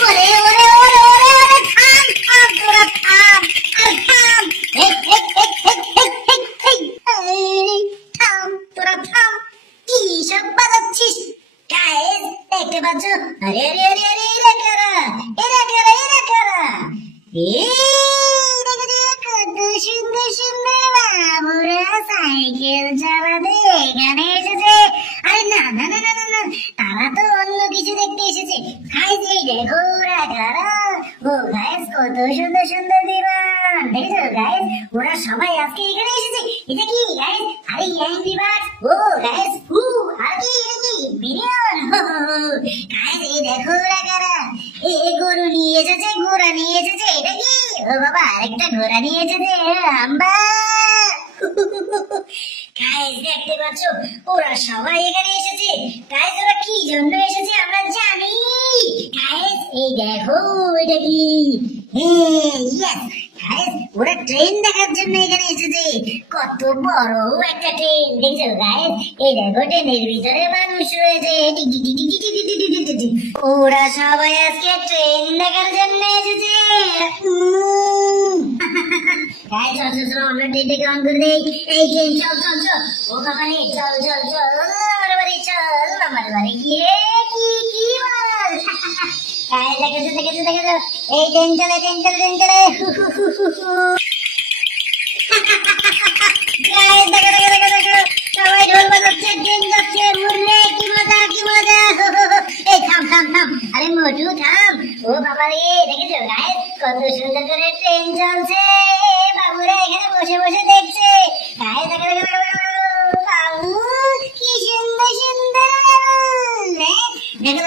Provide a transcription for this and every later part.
ওরে ওরে ওরে ওরে ওরে থাম থাম তোরা থাম আর থাম থাম তোরা থাম কি সব বাজাচ্ছিস গাইস দেখতে পাচ্ছ আরে আরে আরে আরে এরা কারা এরা কারা এরা কারা কত সুন্দর সুন্দর বাবুরা সাইকেল চালাতে এখানে এসেছে আরে না না না না না তারা তো অন্য কিছু দেখতে এসেছে গাইস এই দেখো ওরা কারা ও গাইস কত সুন্দর সুন্দর বিমান দেখেছো গাইস ওরা সবাই আজকে এখানে এসেছে এটা কি গাইস আরে অ্যাংরি বার্ড ও গাইস আর কি এটা কি বিরিয়ান গাইস এই দেখো ওরা কারা এই গরু নিয়ে এসেছে ঘোড়া নিয়ে এসেছে এটা কি ও বাবা আরেকটা ঘোড়া নিয়ে এসেছে আম্বা গাইস দেখতে পাচ্ছ ওরা সবাই এখানে এসেছে গাইস ওরা কি জন্য এসেছে আমরা জানি গাইস এই দেখো এটা কি ইয়েস গাইস ওরা ট্রেন দেখার জন্য এখানে এসেছে কত বড় একটা ট্রেন দেখছো গাইস এই দেখো ট্রেনের ভিতরে মানুষ রয়েছে ওরা সবাই আজকে ট্রেন দেখার জন্য এসেছে গাইস চল চল চল আমরা ট্রেনটাকে অন করে দেই এই ট্রেন চল চল চল ও বাবা রে চল চল চল আমার বাড়ি চল আমার বাড়ি গিয়ে কি কি বল গাইস দেখেছো এই ট্রেন চলে ট্রেন চলে ট্রেন চলে গাইস দেখো সবাই ঢোল বাজাচ্ছে ট্রেন যাচ্ছে মুরলে কি মজা এই থাম থাম থাম আরে মোটু থাম ও বাবা রে দেখেছো গাইস কত সুন্দর করে ট্রেন চলছে বাবুরা এখানে বসে বসে দেখছে গাইস দেখো কি সুন্দর সুন্দর দেখো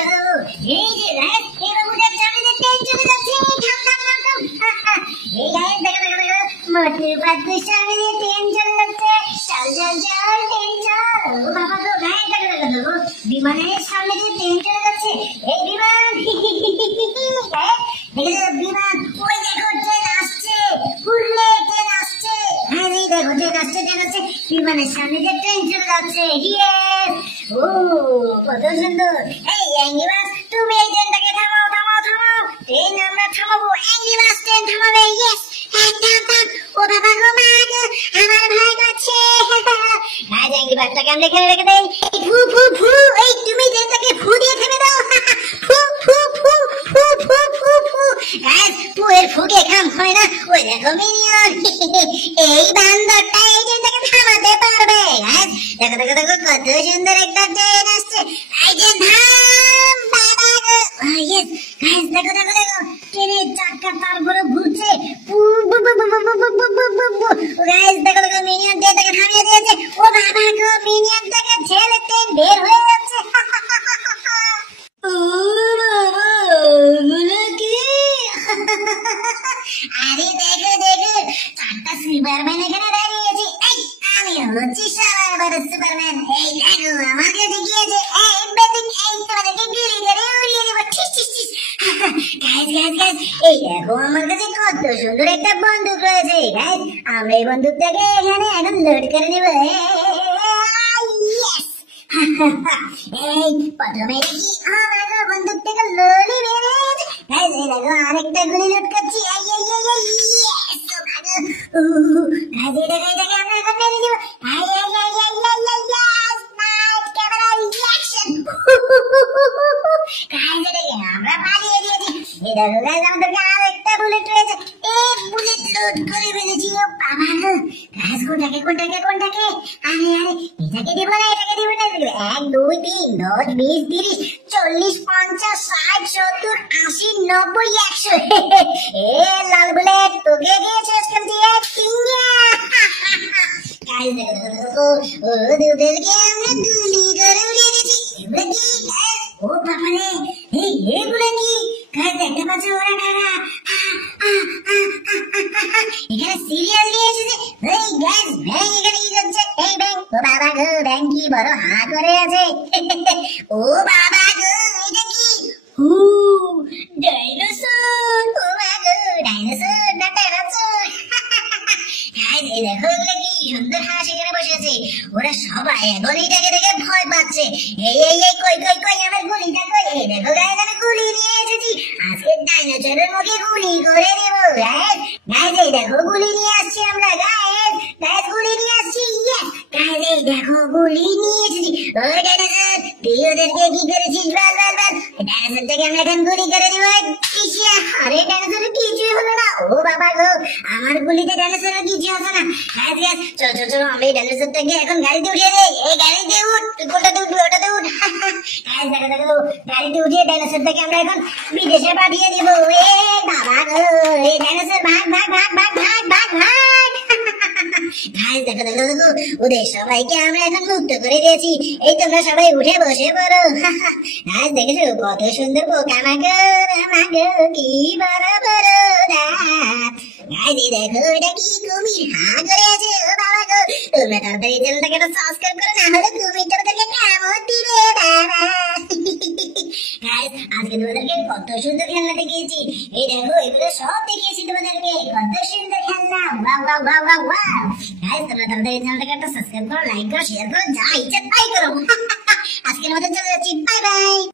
এই যে গাইস এই বাবুটার সামনে ট্রেন চলে যাচ্ছে থাম এই গাইস দেখো মোটু পাতলুর সামনে ট্রেন চলে যাচ্ছে চল চল চল ট্রেন চল ও বাবা গো গাইস দেখো বিমানের সামনে যে ট্রেন চলে যাচ্ছে এই বিমান বিমান ওই দেখো ট্রেন আসছে উড়লে ট্রেন আসছে হ্যাঁ এই দেখো ট্রেন আসছে বিমানের সামনে যে ট্রেন চলে যাচ্ছে ইয়েস ও কত সুন্দর এই অ্যাংরি বাস তুমি এই ট্রেনটাকে থামাও ট্রেন আমরা থামাবো অ্যাংরি বাস ট্রেন থামাবে ইয়েস থাম ও বাবা গো মা আমার ভয় করছে গাইস অ্যাংরি বাসটাকে আমরা এখানে রেখে দেই ফু ফু ফু এই তুমি ট্রেনটাকে ফু দিয়ে থেমে দাও ফু ফু ফু ফু ফু ফু ফু গাইস পুয়ের ফুকে কাম হয় না ওই দেখো মিনিয়ন এই বান্দরটা এই ট্রেনটাকে থামাতে পারবে গাইস দেখো কত সুন্দর একটা ট্রেন আসছে এই ট্রেন থাম বাবা গো ইয়েস গাইস দেখো ট্রেনের চাকা তারপরে ঘুরছে গাইস দেখো মিনিয়ন ট্রেনটাকে থামিয়ে দিয়েছে ও বাবা গো মিনিয়নটাকে ছেড়ে ট্রেন বের হয়ে যাচ্ছে আরে দেখো চারটা সুপারম্যান এখানে দাঁড়িয়েছে আমি হচ্ছি সবার সুপারম্যান এই দেখো আমাকে দেখিয়েছে এই তোমাদেরকে গুলি করে উড়িয়ে দেবো গাইস এই দেখো আমার কাছে কত সুন্দর একটা বন্দুক রয়েছে গাইস আমরা এই বন্দুকটাকে এখানে এখন লোড করে নেব এই প্রথমে দেখি আমার বন্দুকটাকে লোলি বেড়েছে গাইস এই দেখো আরেকটা গুলি লোড করছি এটাকে আমরা এখন মেরে দেবো আমরা পালিয়ে দিয়েছি এই দেখো গাইস আমাদেরকে আরেকটা বুলেট রয়েছে এক বুলেট লোড করে ফেলেছি ও বাবা গো গাইস কোনটাকে আরে এটাকে দেবো না 1 2 3 10 20 30 40 50 60 70 80 90 100 এ লাল বুলেট তোকে গিয়ে শেষ করে দিয়ে পিঙ্গা গাইস দেখো ওদেরকে আমরা গুলি করে উড়িয়ে দিয়েছি এগুলো কি ও বাবা রে এগুলো কি গাইস দেখতে পাচ্ছ ওরা কারা এখানে সিরিয়াল নিয়ে এসেছে এই গাইস ব্যাং এখানে কি করছে এই ব্যাং ও বাবা গো ব্যাং কি বড় হা করে আছে ও বাবা গো এটা কি ডাইনোসর ও বাবা গো ডাইনোসর না ডাইনোসর গাইস এই দেখো এগুলো কি সুন্দর হাঁস এখানে বসে আছে। ওরা সবাই এখন এইটাকে দেখে ভয় পাচ্ছে। এই কই কই কই আমার গুলিটা কই? এই দেখো গাইস, আমি গুলি নিয়ে এসেছি। আজকে ডাইনোসরের মুখে গুলি করে দেব। গাইস গাইস এই দেখো গুলি নিয়ে আসছি আমরা। গাইস গাইস গুলি নিয়ে আসছি। ইয়েস গাইস এই দেখো গুলি নিয়ে এসেছি। ওই ডাইনোসর, তুই ওদেরকে কি করেছিস? বল বল বল। ডাইনোসরটাকে আমরা এখন গুলি করে দেব। ইসিয়া, আরে ডাইনোসরের কিছুই হলো না। ও বাবা গো, আমার গুলিতে ডাইনোসরের কিছু হলো না। গাইস গাইস চল চল চল, আমি ডাইনোসরটাকে এখন গাড়িতে উঠিয়ে দেই। এই গাড়িতে উঠ, তুই কোনটাতে উঠবি? ওটাতে উঠ। গাইস দেখো দেখো, গাড়িতে উঠিয়ে ডাইনোসরটাকে আমরা এখন বিদেশে পাঠিয়ে দিব। এ বাবা গো, এই ডাইনোসর ভাগ ভাগ ভাগ ভাগ ভাগ ভাগ ভাগ। গাইস দেখো দেখো দেখো, ওদের সবাইকে আমরা এখন মুক্ত করে দিয়েছি। এই তোমরা সবাই উঠে বসে পড়ো। গাইস দেখেছো কত সুন্দর পোকামাকড়, আমাগো কি বড় বড় দাঁত। গাইস এই দেখো, এটা কি কুমির হা করে আছে। ও বাবা গো, তোমরা তাড়াতাড়ি চ্যানেলটাকে সাবস্ক্রাইব করো, না হলে কুমিরটা তোকে কামড় দিবে বাবা। গাইস আজকে তোমাদেরকে কত সুন্দর খেলনা দেখিয়েছি। এই দেখো, এগুলো সব দেখিয়েছি তোমাদেরকে, কত সুন্দর খেলনা। Wow wow wow wow wow. Guys তোমরা তাড়াতাড়ি চ্যানেলটাকে সাবস্ক্রাইব করো, লাইক করো, শেয়ার করো, যা ইচ্ছা তাই করো। আজকের মতো চলে যাচ্ছি, বাই বাই।